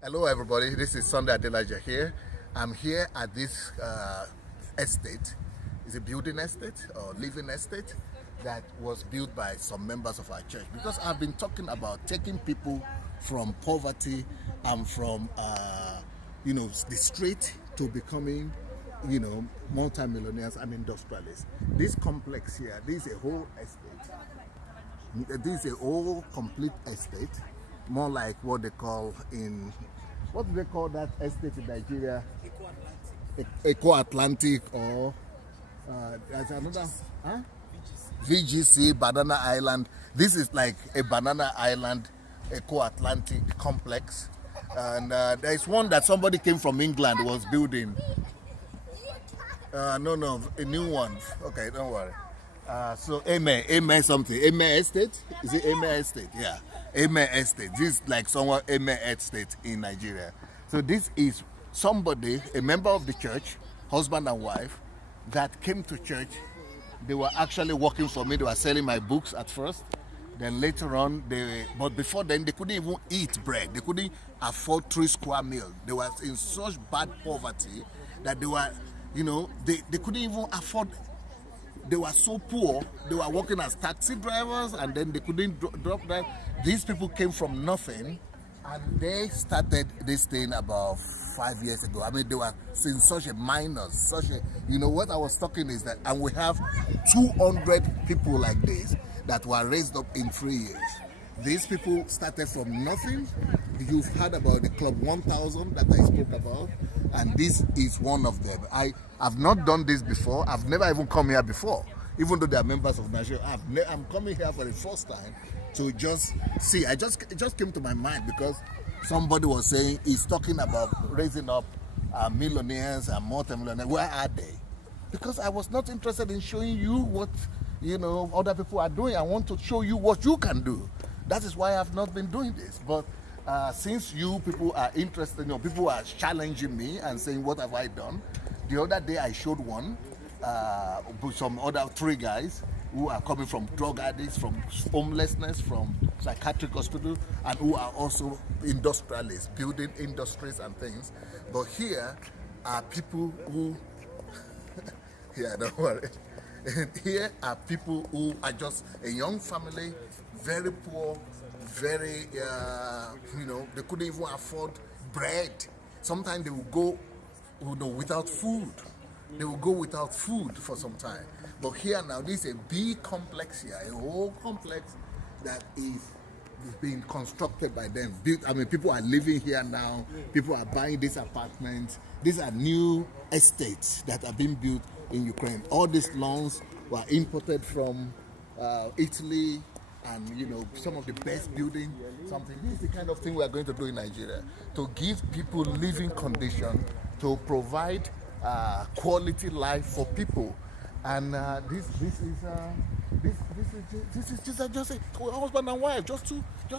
Hello, everybody. This is Sunday Adelaja here. I'm here at this estate. It's a building estate or living estate that was built by some members of our church. Because I've been talking about taking people from poverty and from the street to becoming multimillionaires and industrialists. This complex here, this is a whole estate. This is a whole complete estate, more like what they call what do they call that estate in Nigeria? Eco-Atlantic or there's another, huh? VGC, Banana Island. This is like a Banana Island Eco-Atlantic complex. And there's one that somebody came from England was building. No, a new one. Okay, don't worry. So Eme something. Eme Estate? Is it Eme Estate? Yeah. Eme Estate. This is like somewhere Eme Estate in Nigeria. So this is somebody, a member of the church, husband and wife, that came to church. They were actually working for me. They were selling my books at first. Then later on, but before then, they couldn't even eat bread. They couldn't afford 3 square meals. They were in such bad poverty that they were, they couldn't even afford. They were so poor, they were working as taxi drivers and then they couldn't drop that. These people came from nothing and they started this thing about 5 years ago. I mean, they were in such a minus, what I was talking is that, and we have 200 people like this that were raised up in 3 years. These people started from nothing. You've heard about the Club 1000 that I spoke about, and this is one of them. I have not done this before. I've never even come here before, even though they are members of National. I'm coming here for the first time to just see. It just came to my mind because somebody was saying he's talking about raising up millionaires and multimillionaires. Where are they? Because I was not interested in showing you what other people are doing. I want to show you what you can do. That is why I've not been doing this. But since you people are interested, people are challenging me and saying, what have I done? The other day I showed one with some other 3 guys who are coming from drug addicts, from homelessness, from psychiatric hospital, and who are also industrialists, building industries and things. But here are people who, yeah, don't worry. Here are people who are just a young family, very poor, very, they couldn't even afford bread. Sometimes they would go, without food. They will go without food for some time. But here now, this is a big complex here, a whole complex that is being constructed by them. People are living here now. People are buying these apartments. These are new estates that are being built in Ukraine. All these lawns were imported from Italy, and some of the best building. This is the kind of thing we are going to do in Nigeria to give people living condition, to provide quality life for people. And this is just a husband and wife, just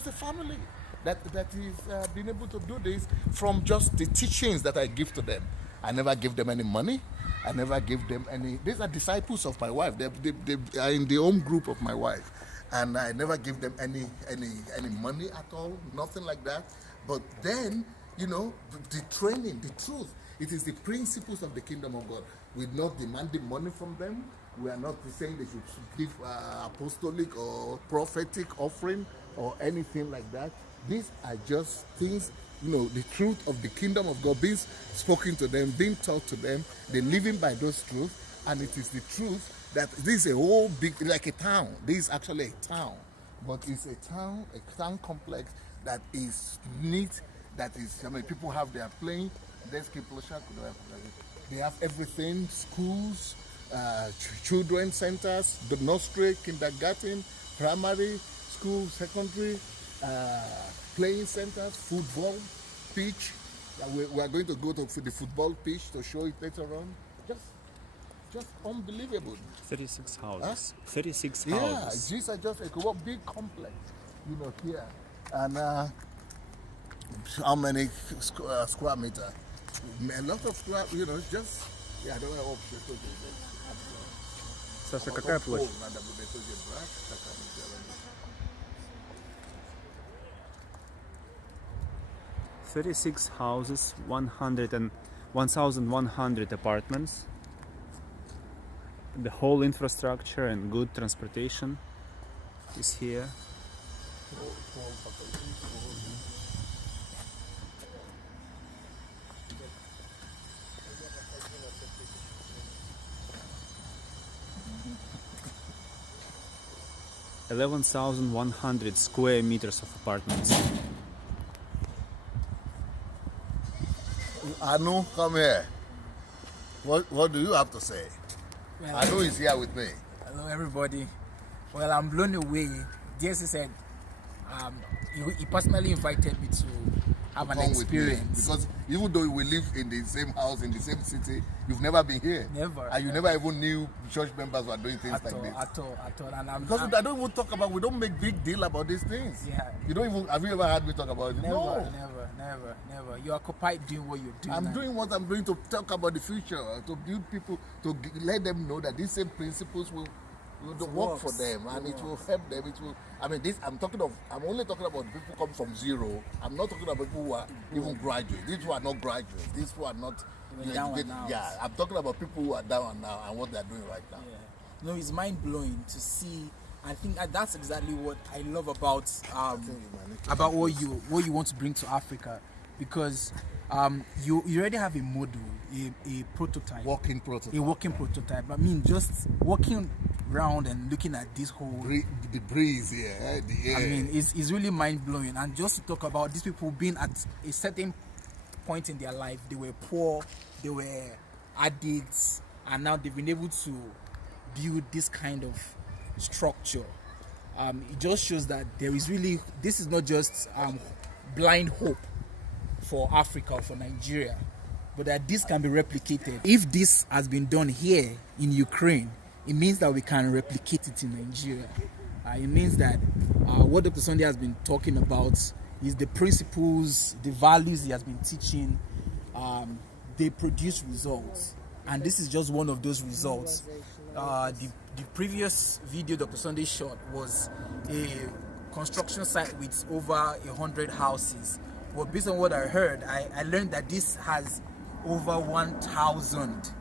a family that is being able to do this from just the teachings that I give to them. I never give them any money. I never give them any. These are disciples of my wife. They are in the home group of my wife, and I never give them any money at all. Nothing like that. But then, the training, the truth. It is the principles of the kingdom of God. We're not demanding money from them. We are not saying they should give apostolic or prophetic offering or anything like that. These are just things, the truth of the kingdom of God being spoken to them, being taught to them. They're living by those truths, and it is the truth that this is a whole big, like a town. This is actually a town, but it's a town complex that is neat. That is, people have their playing. They have everything, schools, children centers, the nursery, kindergarten, primary school, secondary, playing centers, football pitch. We are going to go to the football pitch to show it later on. Just unbelievable. 36 houses. Huh? 36 houses. Yeah, these are just a big complex, here. And how many square meters? A lot of square, just, I don't know what. Саша, какая площадь? 36 houses, 1,100 apartments. The whole infrastructure and good transportation is here. 11,100 square meters of apartments. Anu, come here. What do you have to say? Well, Anu is here with me. hello, everybody. Well, I'm blown away. DSC said he personally invited me to have an Come with me. experience. Because even though we live in the same house, in the same city, you've never been here. Never. And you never even knew church members were doing things At like all, this. at all. And Because I don't even talk about, we don't make big deal about these things. Yeah. You don't even, have you ever heard me talk about it? Never, No. never. You're occupied doing what you're doing. I'm doing what I'm doing to talk about the future, to build people, to let them know that these same principles will work for them, and it will help them. It will. I mean, this. I'm only talking about people come from zero. I'm not talking about people who are even graduates. These who are not graduates. These who are not. Down and out. Yeah, I'm talking about people who are down and now and what they're doing right now. Yeah. No, it's mind blowing to see. I think that's exactly what I love about what you want to bring to Africa, because you already have a model, a prototype, Walking prototype. a working prototype. I mean, just walking around and looking at this whole. The breeze here, the air. I mean, it's really mind blowing. And just to talk about these people being at a certain point in their life, they were poor, they were addicts, and now they've been able to build this kind of structure. It just shows that this is not just blind hope for Africa or for Nigeria, but that this can be replicated. If this has been done here in Ukraine, it means that we can replicate it in Nigeria. It means that what Dr. Sunday has been talking about is the principles, the values he has been teaching. They produce results, and this is just one of those results. The previous video Dr. Sunday shot was a construction site with over 100 houses. But based on what I heard, I learned that this has over 1,000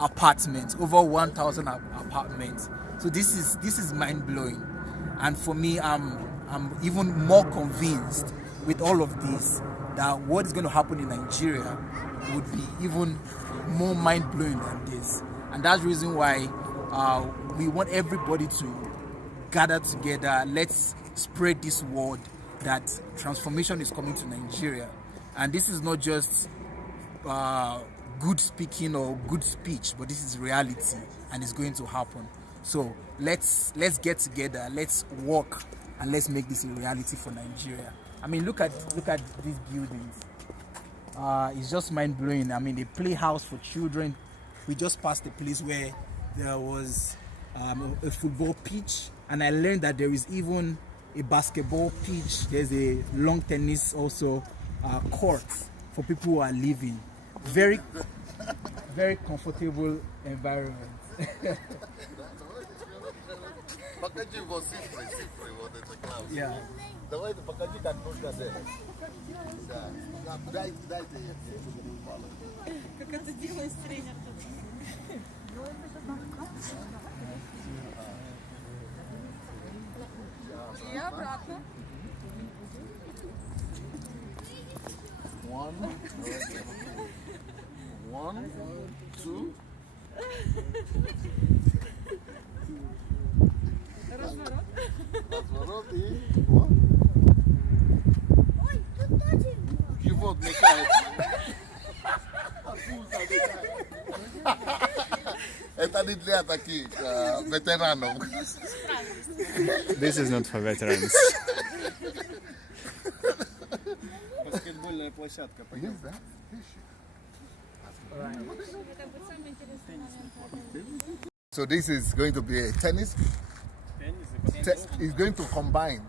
apartments. Over 1,000 apartments. So this is mind blowing, and for me, I'm even more convinced with all of this that what is going to happen in Nigeria would be even more mind blowing than this, and that's the reason why we want everybody to gather together. Let's spread this word that transformation is coming to Nigeria, and this is not just good speaking or good speech, but this is reality, and it's going to happen. So let's get together, let's work, and let's make this a reality for Nigeria. I mean, look at these buildings. It's just mind blowing. I mean, a playhouse for children. We just passed a place where there was a football pitch, and I learned that there is even a basketball pitch. There's a long tennis also court for people who are living. Very, very comfortable environment. Yeah. Как это делает тренер тут. И обратно. One, two. Разворот. Разворот и вот. Ой, тут тоже. Живот мешает. Это не для таких ветеранов. This is not for veterans. Баскетбольная площадка. Есть, да? So this is going to be a tennis. It's going to combine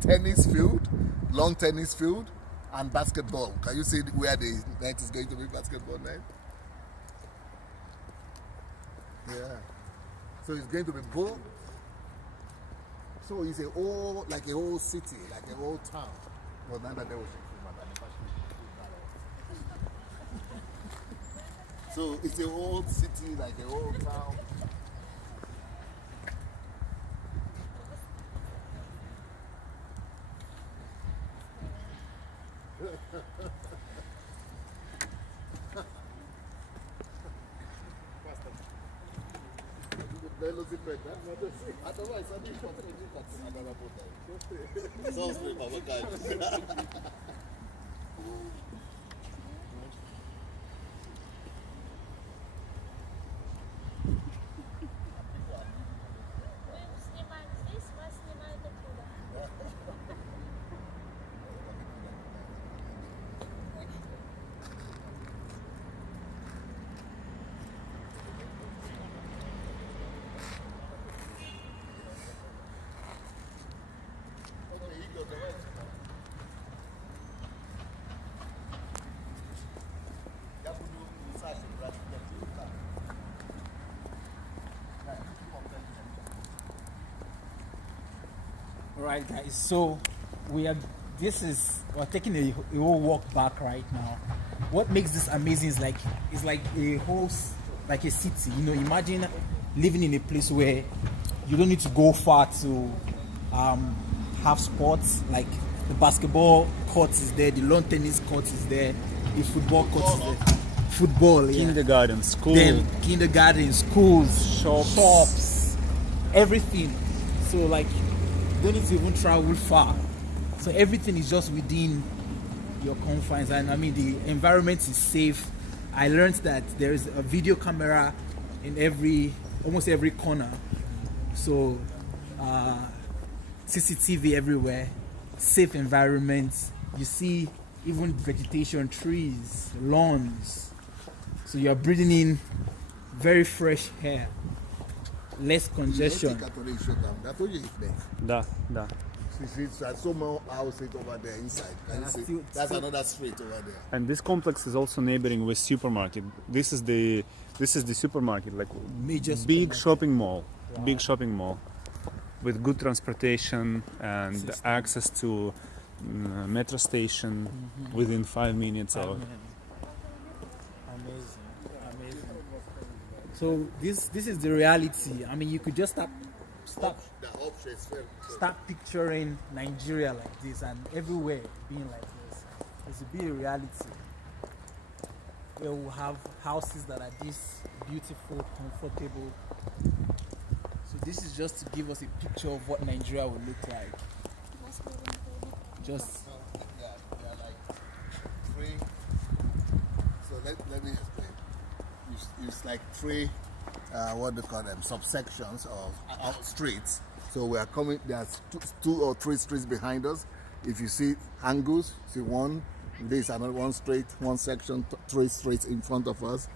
tennis field, long tennis field, and basketball. Can you see where the net is going to be basketball net? Yeah. So it's going to be both. So it's like a whole city, like a whole town. Well, none of them was So it's a whole city, like a whole town. Otherwise, I didn't Снимаем здесь, вас снимают оттуда. Alright guys, so we're taking a whole walk back right now. What makes this amazing is like a whole like a city. You know, imagine living in a place where you don't need to go far to have sports. Like the basketball court is there, the lawn tennis court is there, the football court is there. Football, yeah. Kindergarten, school. Then kindergarten, schools, shops, everything. So like you don't need to even travel far. So everything is just within your confines, and I mean the environment is safe. I learned that there is a video camera in almost every corner. So CCTV everywhere, safe environment. You see even vegetation, trees, lawns. So you're breathing in very fresh air, less congestion. Да, да. So more houses over there inside. Can you see? That's another street over there. And this complex is also neighboring with supermarket. This is the supermarket, like Major big supermarket. shopping mall, big shopping mall, with good transportation and access to metro station within 5 minutes. Or Amazing. So this is the reality. I mean, you could just start picturing Nigeria like this, and everywhere being like this. It will be a reality where we'll have houses that are this beautiful, comfortable. So this is just to give us a picture of what Nigeria will look like. Just Yeah, like three. So let me explain. It's like three, what do you call them, subsections of streets. So we are coming. There's two or three streets behind us. If you see angles, see one. This another one straight, one section, three streets in front of us.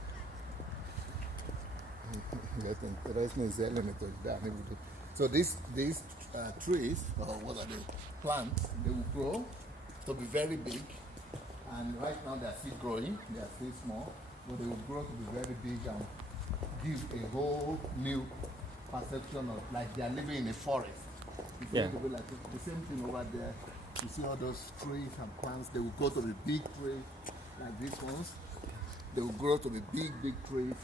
So these trees, or what are they? Plants. They will grow to be very big, and right now they are still growing. They are still small, but they will grow to be very big and give a whole new perception of like they are living in a forest. It's Yeah. going to be like the same thing over there. You see all those trees and plants. They will go to the big trees like these ones. They will grow to the big trees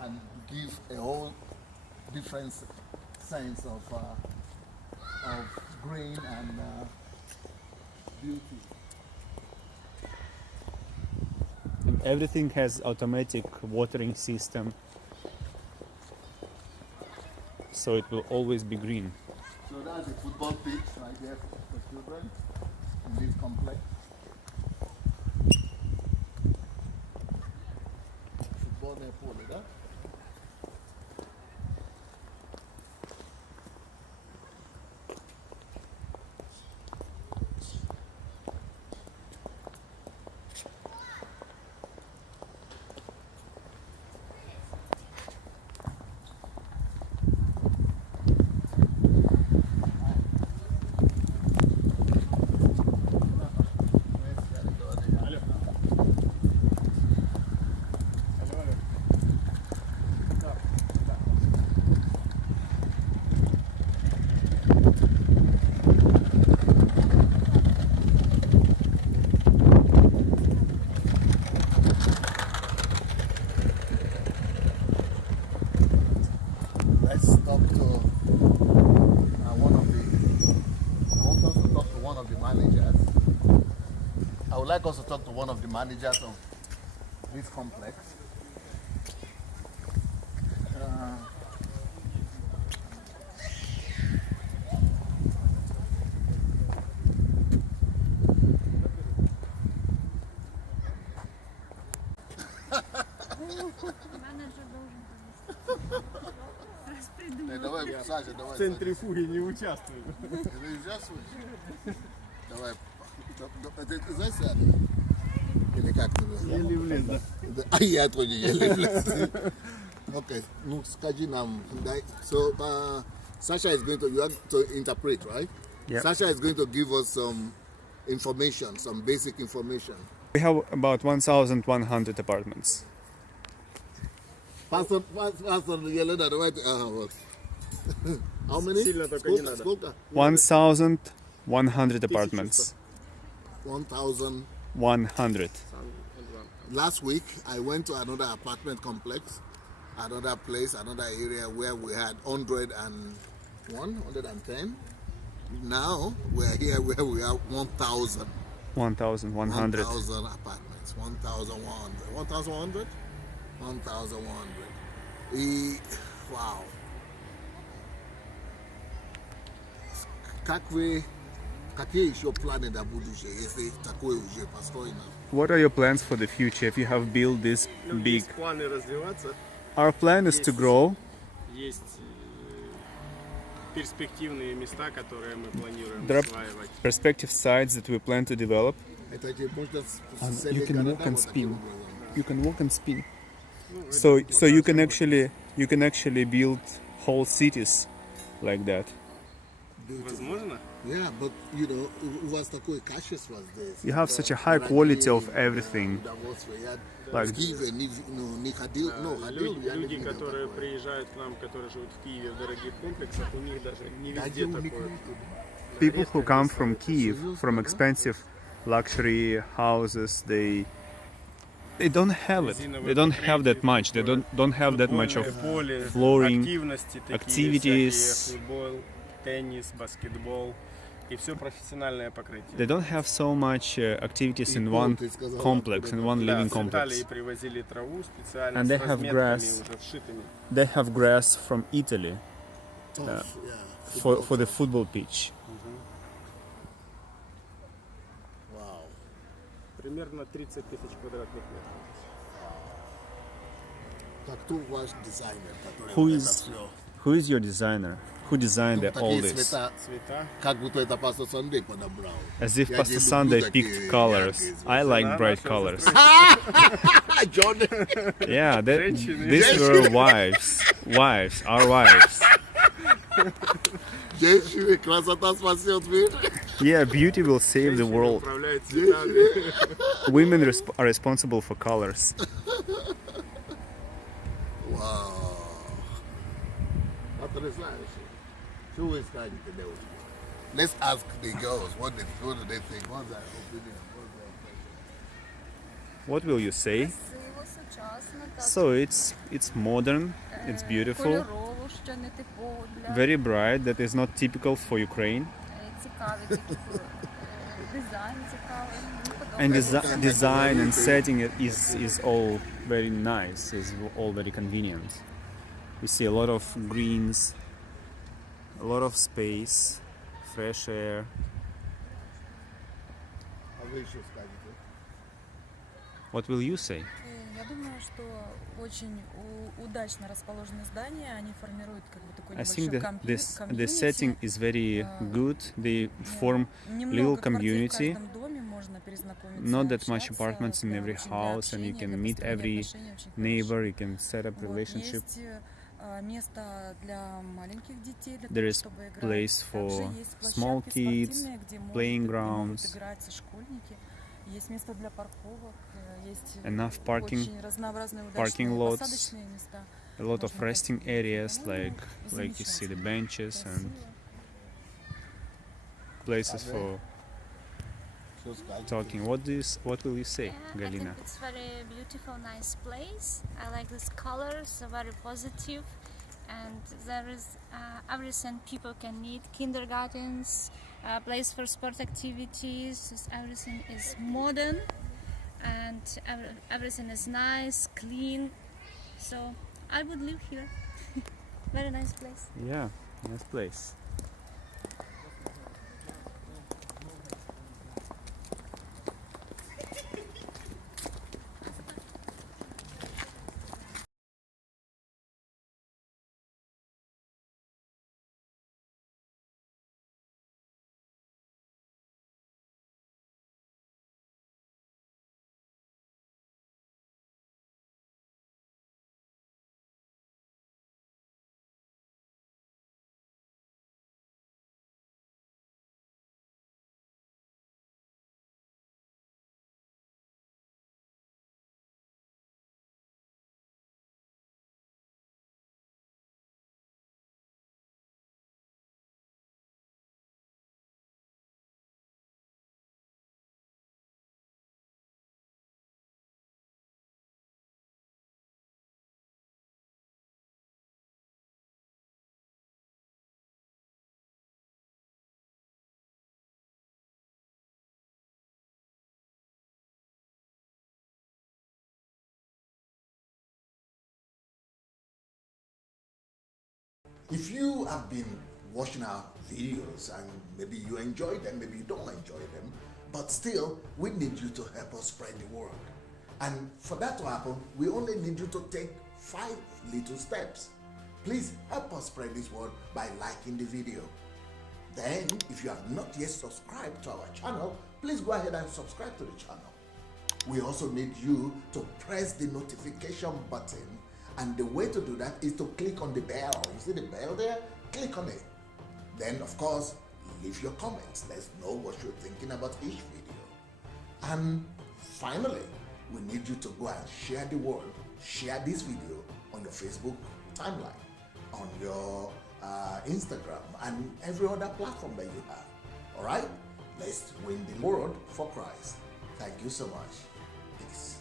and give a whole different sense of green and beauty. and everything has automatic watering system, so it will always be green. So that's a football pitch right there for children in this complex. Football netball, is that? would like us to talk to one of the managers of this complex. Менеджер должен повести. Давай, Саша, давай. В центрифуге не участвую. Ты участвуешь? Давай. Ты знаешь, или как ты? Еле влез, да. А я тоже еле влез. Okay, ну скажи нам. So Sasha is going to, you have to interpret, right? Yeah. Sasha is going to give us some information, some basic information. We have about 1,100 apartments. Pastor, yellow that right? How many? Сильно только не надо. Сколько? 1,100 apartments. 1,000. 100. Last week, I went to another apartment complex, another place, another area where we had 101, 110. Now we're here where we have 1,000. 1,100. 1,000 apartments. 1,100. 1,100? 1,100. Wow. Какие еще планы на будущее, если такое уже построено? What are your plans for the future if you have built this Ну, big? есть планы развиваться, Our plan is to grow. есть перспективные места, которые мы планируем There are осваивать. perspective sites that we plan to develop. Это же можно You can walk and spin. You can walk and spin. Ну, это So просто you can actually build whole cities like that. возможно. Yeah, but you know, у вас такое качество здесь. You have such a high quality of everything. Like- В Киеве не ходил, ходил, я не Люди, видел которые такое. приезжают к нам, которые живут в Киеве в дорогих комплексах, у них даже не везде такое. People who come from Kiev, from expensive luxury houses, they don't have it. They don't have that much. They don't have that much of Футбольное поле, flooring, активности такие activities. всякие, футбол, теннис, баскетбол и все профессиональное покрытие. they don't have so much activities in one complex, in one Да, living с Италии complex. привозили траву специально And с they have разметками grass. уже вшитыми. They have grass from Italy Tough, for the football pitch. Wow. Примерно 30 тысяч квадратных метров. Так кто ваш дизайнер, который Who вот это is- всё? Who is your designer? Who designed all Такие this? цвета, Цвета. как будто это Pastor Sunday подобрал. As if Я Pastor люблю Sunday такие picked colors. яркие I like Да, bright наша colors. John, Yeah, Женщины. these were wives, our wives. женщины, красота спасет мир. Yeah, beauty will save the Женщины world. управляют цветами. Women are responsible for colors. Wow. Потрясающе. Что вы скажете, девушки? Let's ask the girls what do they think. What's their opinion? What's their impression? What will you say? Красиво, сучасно, так. So it's modern, it's beautiful, Кольорово, що не типово для very bright. That is not typical for Ukraine. цікаві такі дизайн цікавий. And Мені design and setting is all very nice. Is all very convenient. We see a lot of greens, a lot of space, fresh air. А вы еще скажете? What will you say? Я думаю, что очень удачно расположенные здания, они формируют как бы такой I think небольшой that the setting is very good. They form little community. В каждом доме можно перезнакомиться, Not that much общаться, apartments in да, every очень для house, and you общения, can для meet построения every отношений очень neighbor. хорошо. You can set up Вот, relationship. есть место для маленьких детей, для There того, is чтобы играть. place for Также есть small площадки kids, спортивные, где могут playing grounds. играть и школьники. Есть место для парковок, есть Enough parking- очень разнообразные parking удачные lots. посадочные места. A lot of Можно resting пойти areas, домой, like you see the замечательно, benches and красиво. places for Что скажете? talking. What will you say, I Galina? think it's very beautiful, nice place. I like these colors, are very positive, and there is everything people can need: kindergartens, a place for sport activities. Everything is modern and everything is nice, clean. So I would live here. Very nice place. Yeah, nice place. If you have been watching our videos and maybe you enjoy them, maybe you don't enjoy them, but still, we need you to help us spread the word. And for that to happen, we only need you to take 5 little steps. Please help us spread this word by liking the video. Then, if you have not yet subscribed to our channel, please go ahead and subscribe to the channel. We also need you to press the notification button, and the way to do that is to click on the bell. You see the bell there? Click on it. Then, of course, leave your comments. Let's know what you're thinking about each video. And finally, we need you to go and share the word. Share this video on your Facebook timeline, on your Instagram, and every other platform that you have. All right? Let's win the world for Christ. Thank you so much. Peace.